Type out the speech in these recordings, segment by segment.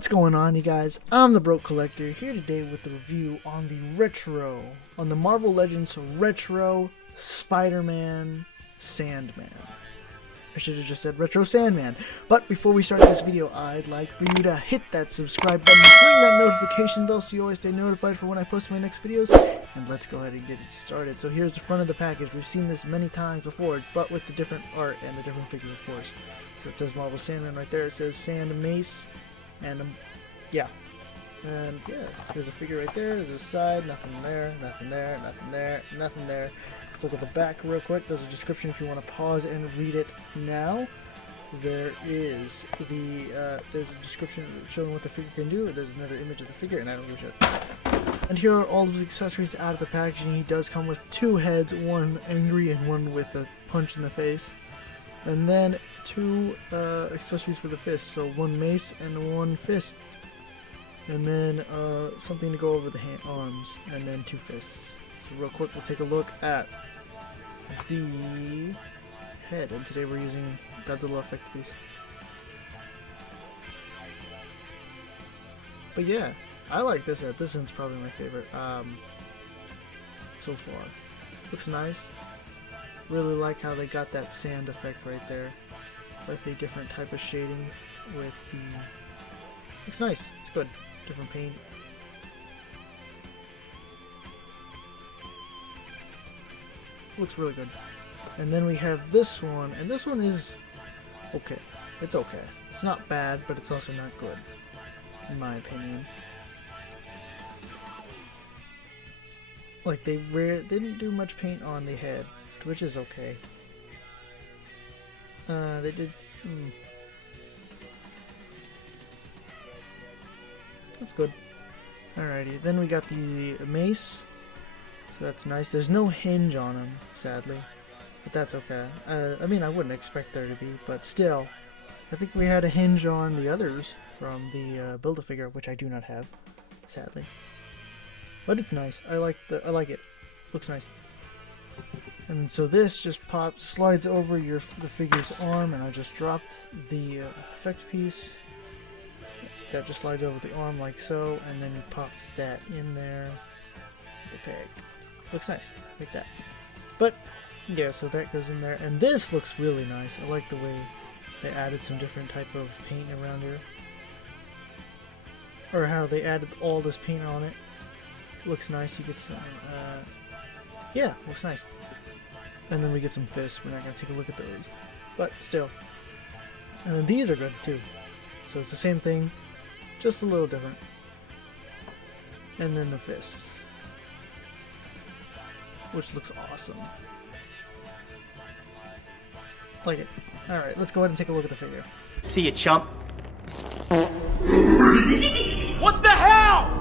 What's going on, you guys? I'm the Broke Collector here today with the review on the Marvel Legends Retro Spider-Man Sandman. I should have just said Retro Sandman. But before we start this video, I'd like for you to hit that subscribe button, ring that notification bell so you always stay notified for when I post my next videos, and let's go ahead and get it started. So here's the front of the package. We've seen this many times before, but with the different art and the different figures, of course. So it says Marvel Sandman right there. It says Sand Mace, and yeah, there's a figure right there. There's a side, nothing there, nothing there, nothing there, nothing there. Let's look at the back real quick. There's a description if you want to pause and read it now. There is there's a description showing what the figure can do. There's another image of the figure, and I don't give a shit. And here are all of the accessories out of the packaging. He does come with two heads, one angry and one with a punch in the face. And then two accessories for the fist, so one mace and one fist. And then something to go over the arms, and then two fists. So real quick, we'll take a look at the head, and today we're using Godzilla effect piece. But yeah, I like this head. This one's probably my favorite so far. Looks nice. Really like how they got that sand effect right there, like a different type of shading with the. It's nice. It's good. Different paint. Looks really good. And then we have this one, and this one is okay. It's okay. It's not bad, but it's also not good, in my opinion. Like they didn't do much paint on the head, which is okay. They did. That's good. Alrighty, then we got the mace. So that's nice. There's no hinge on him, sadly. But that's okay. I mean, I wouldn't expect there to be, but still. I think we had a hinge on the others from the Build-A-Figure, which I do not have, sadly. But it's nice. I like it. Looks nice. And so this just slides over the figure's arm, and I just dropped the effect piece. That just slides over the arm like so, and then you pop that in there. The peg. Looks nice, like that. But yeah, so that goes in there, and this looks really nice. I like the way they added some different type of paint around here, or how they added all this paint on it. Looks nice. You get some, yeah, looks nice. And then we get some fists. We're not gonna take a look at those, but still. And then these are good too. So it's the same thing, just a little different. And then the fists, which looks awesome. Like it. Alright, let's go ahead and take a look at the figure. See ya, chump. What the hell?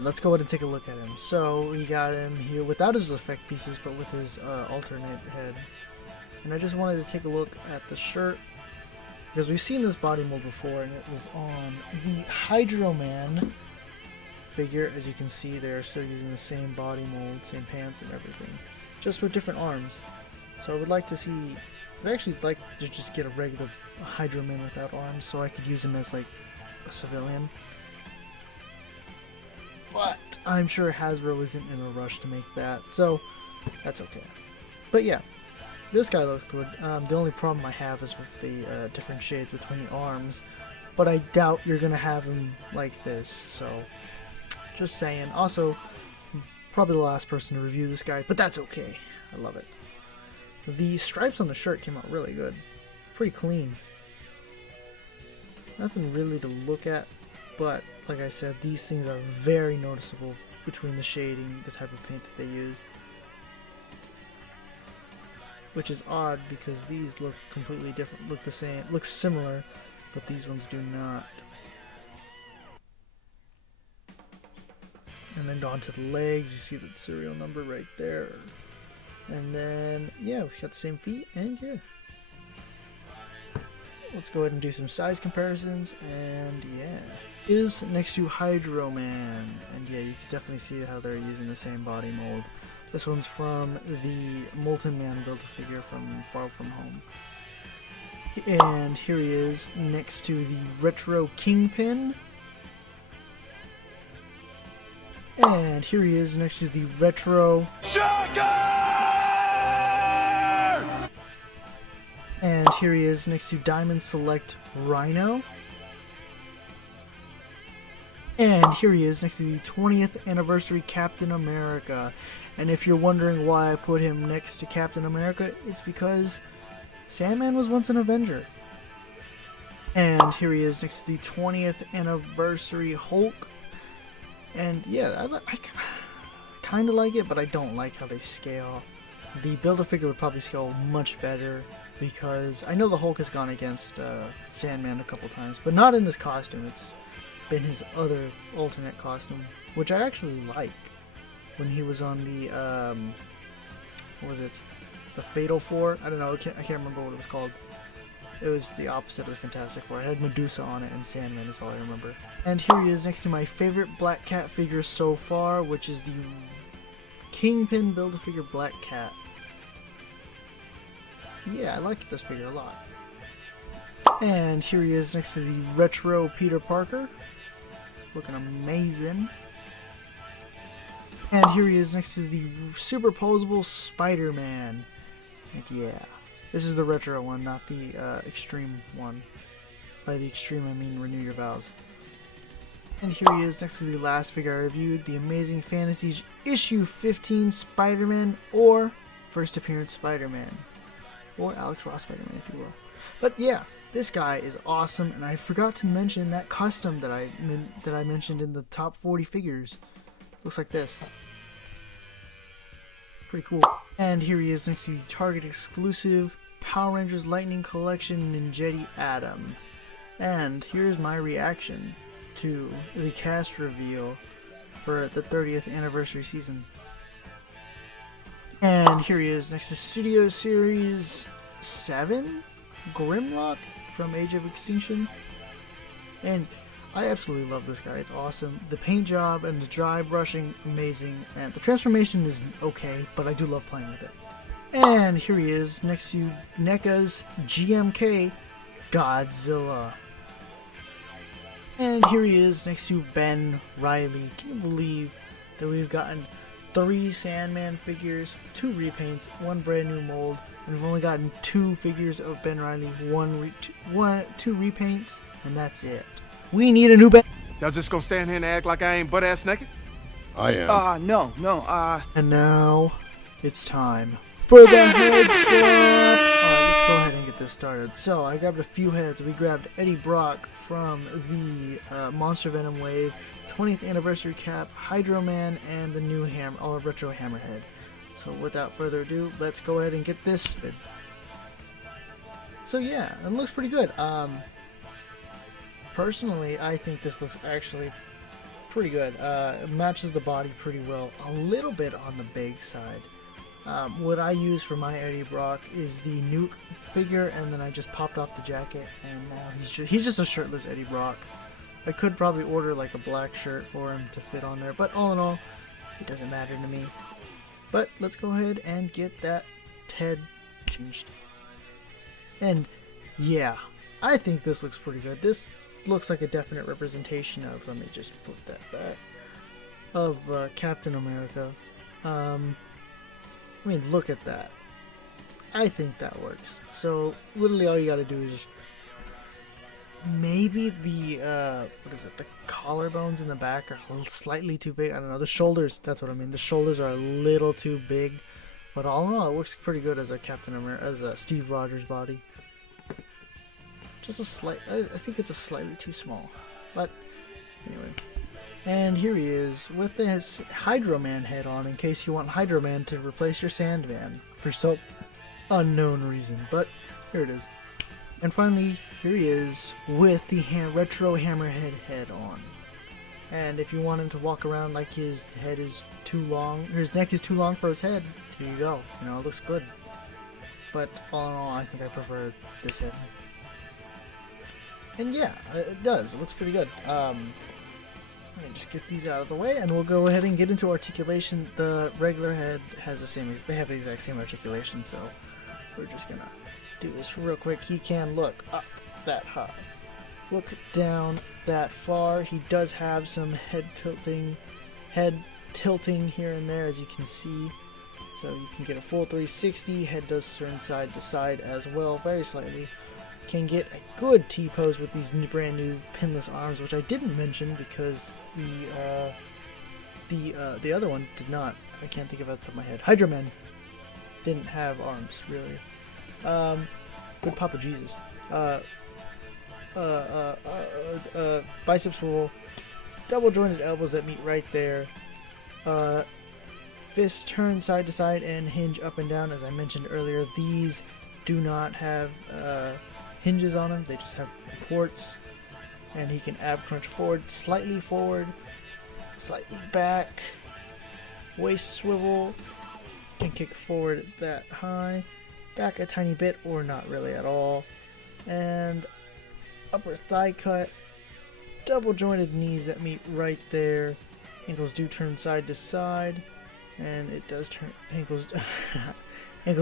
Let's go ahead and take a look at him. So we got him here without his effect pieces, but with his alternate head. And I just wanted to take a look at the shirt, because we've seen this body mold before, and it was on the Hydro Man figure. As you can see, they're still using the same body mold, same pants and everything, just with different arms. So I would like to see, I'd actually like to just get a regular Hydro Man without arms, so I could use him as like a civilian. But I'm sure Hasbro isn't in a rush to make that, so that's okay. But yeah, this guy looks good. The only problem I have is with the different shades between the arms, but I doubt you're gonna have him like this, so just saying. Also, probably the last person to review this guy, but that's okay. I love it. The stripes on the shirt came out really good. Pretty clean. Nothing really to look at, but like I said, these things are very noticeable between the shading, the type of paint that they used. Which is odd because these look completely different, look the same, look similar, but these ones do not. And then onto the legs, you see the serial number right there. And then, yeah, we got the same feet, and yeah. Let's go ahead and do some size comparisons, and yeah. Is next to Hydro Man, and yeah, you can definitely see how they're using the same body mold. This one's from the Molten Man Build-A-Figure from Far From Home. And here he is next to the Retro Kingpin. And here he is next to the Retro Shocker! And here he is next to Diamond Select Rhino. And here he is next to the 20th Anniversary Captain America. And if you're wondering why I put him next to Captain America, it's because Sandman was once an Avenger. And here he is next to the 20th Anniversary Hulk. And yeah, I kind of like it, but I don't like how they scale. The Build-A-Figure would probably scale much better, because I know the Hulk has gone against Sandman a couple times, but not in this costume. It's been his other alternate costume, which I actually like. When he was on the, what was it? The Fatal Four? I don't know, I can't remember what it was called. It was the opposite of the Fantastic Four. It had Medusa on it, and Sandman is all I remember. And here he is next to my favorite Black Cat figure so far, which is the Kingpin Build-A-Figure Black Cat. Yeah, I like this figure a lot. And here he is next to the Retro Peter Parker. Looking amazing. And here he is next to the superposable Spider-Man. Yeah. This is the retro one, not the extreme one. By the extreme, I mean Renew Your Vows. And here he is next to the last figure I reviewed, the Amazing Fantasies issue 15 Spider-Man, or First Appearance Spider-Man. Or Alex Ross Spider-Man, if you will. But yeah, this guy is awesome, and I forgot to mention that custom that I mentioned in the top 40 figures. Looks like this. Pretty cool. And here he is next to the Target exclusive Power Rangers Lightning Collection Ninjetti Atom. And here's my reaction to the cast reveal for the 30th anniversary season. And here he is next to Studio Series 7 Grimlock from Age of Extinction. And I absolutely love this guy. It's awesome. The paint job and the dry brushing, amazing. And the transformation is okay, but I do love playing with it. And here he is next to NECA's GMK Godzilla. And here he is next to Ben Reilly. Can you believe that we've gotten 3 Sandman figures, 2 repaints, 1 brand new mold, and we've only gotten 2 figures of Ben Reilly, 2 repaints, and that's it. We need a new Ben. Y'all just gonna stand here and act like I ain't butt-ass naked? I am. No. And now, it's time for the head swap! Alright, let's go ahead and get this started. So, I grabbed a few heads. We grabbed Eddie Brock from the Monster Venom Wave, 20th Anniversary Cap, Hydro Man, and the new Retro Hammerhead. So, without further ado, let's go ahead and get this spin. So yeah, it looks pretty good. Personally, I think this looks actually pretty good. It matches the body pretty well. A little bit on the big side. What I use for my Eddie Brock is the Nuke figure, and then I just popped off the jacket, and now he's just a shirtless Eddie Brock. I could probably order like a black shirt for him to fit on there, but all in all, it doesn't matter to me. But let's go ahead and get that head changed. And yeah, I think this looks pretty good. This looks like a definite representation of, let me just put that back, of Captain America. I mean, look at that. I think that works. So literally all you gotta do is just maybe the the collarbones in the back are slightly too big. I don't know, the shoulders, that's what I mean. The shoulders are a little too big, but all in all, it works pretty good as a Captain America, as a Steve Rogers body. Just a slight, I think it's a slightly too small, but anyway. And here he is with his Hydro Man head on, in case you want Hydro Man to replace your Sandman for some unknown reason, but here it is. And finally, here he is with the Retro Hammerhead head on. And if you want him to walk around like his head is too long, or his neck is too long for his head, here you go. You know, it looks good. But all in all, I think I prefer this head. And yeah, it does. It looks pretty good. Let me just get these out of the way, and we'll go ahead and get into articulation. The regular head has the same, they have the exact same articulation, so we're just gonna do this real quick. He can look up that high, look down that far. He does have some head tilting here and there, as you can see. So you can get a full 360. Head does turn side to side as well, very slightly. Can get a good T-pose with these brand new pinless arms, which I didn't mention because the other one did not. I can't think of it off the top of my head. Hydra Man didn't have arms, really. Good Papa Jesus. Bicep swivel, double jointed elbows that meet right there. Fists turn side to side and hinge up and down, as I mentioned earlier. These do not have hinges on them, they just have ports. And he can ab crunch forward, slightly back, waist swivel, and kick forward that high, back a tiny bit or not really at all, and upper thigh cut, double jointed knees that meet right there. Ankles do turn side to side, and it does turn ankles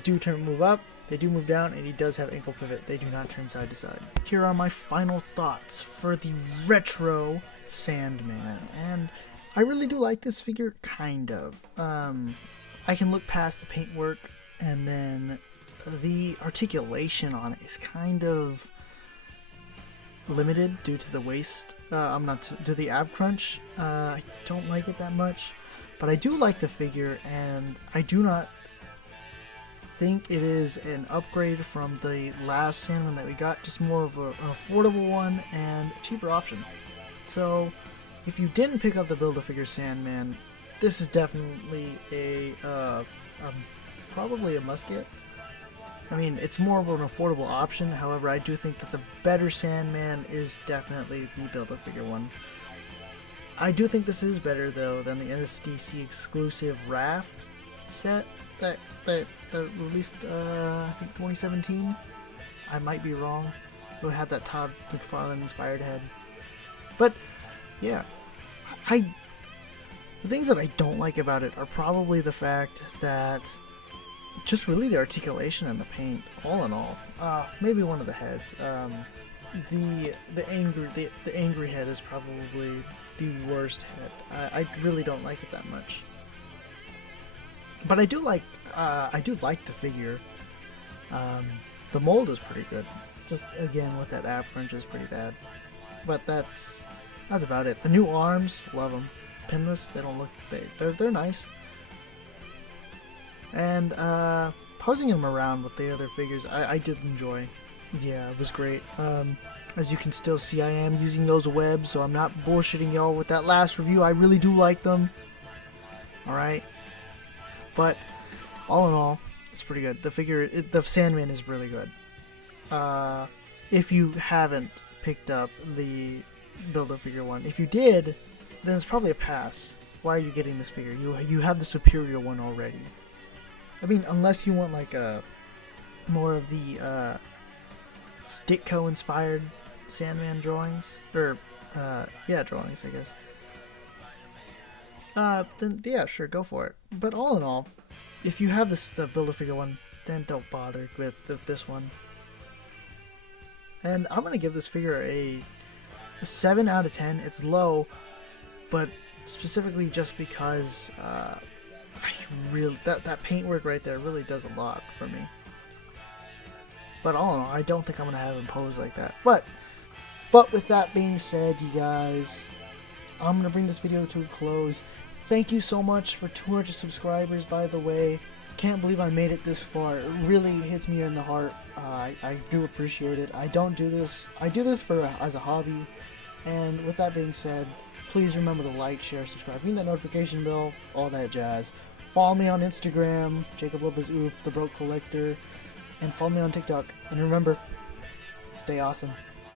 do move up, they do move down, and he does have ankle pivot. They do not turn side to side. Here are my final thoughts for the retro Sandman, and I really do like this figure, kind of. I can look past the paintwork, and then the articulation on it is kind of limited due to the waist. To the ab crunch. I don't like it that much, but I do like the figure, and I do not think it is an upgrade from the last Sandman that we got, just more of an affordable one and a cheaper option. So if you didn't pick up the Build-A-Figure Sandman, this is definitely probably a must-get. I mean, it's more of an affordable option. However, I do think that the better Sandman is definitely the Build-A-Figure one. I do think this is better, though, than the NSDC exclusive Raft set that released, I think 2017. I might be wrong. It had that Todd McFarlane inspired head. But yeah, the things that I don't like about it are probably the fact that just really the articulation and the paint, all in all. Maybe one of the heads. The angry head is probably the worst head. I really don't like it that much. But I do like the figure. The mold is pretty good. Just again with that ab crunch is pretty bad. But that's about it. The new arms, love them. Pinless, they don't look, they're nice. And posing them around with the other figures, I did enjoy. Yeah, it was great. As you can still see, I am using those webs, so I'm not bullshitting y'all with that last review. I really do like them. Alright. But all in all, it's pretty good. The figure, the Sandman is really good. If you haven't picked up the Build-A-Figure one, if you did, then it's probably a pass. Why are you getting this figure? You have the superior one already. I mean, unless you want like a more of the Ditko inspired Sandman drawings, or drawings, I guess. Then yeah, sure, go for it. But all in all, if you have the Build-A-Figure one, then don't bother with this one. And I'm gonna give this figure a 7 out of 10. It's low, but specifically just because that paintwork right there really does a lot for me. But all in all, I don't think I'm gonna have him pose like that. But with that being said, you guys, I'm gonna bring this video to a close. Thank you so much for 200 subscribers, by the way. Can't believe I made it this far. It really hits me in the heart. I do appreciate it. I don't do this. I do this as a hobby. And with that being said, please remember to like, share, subscribe, ring that notification bell, all that jazz. Follow me on Instagram, Jacob Lopez Oof, the Broke Collector, and follow me on TikTok. And remember, stay awesome.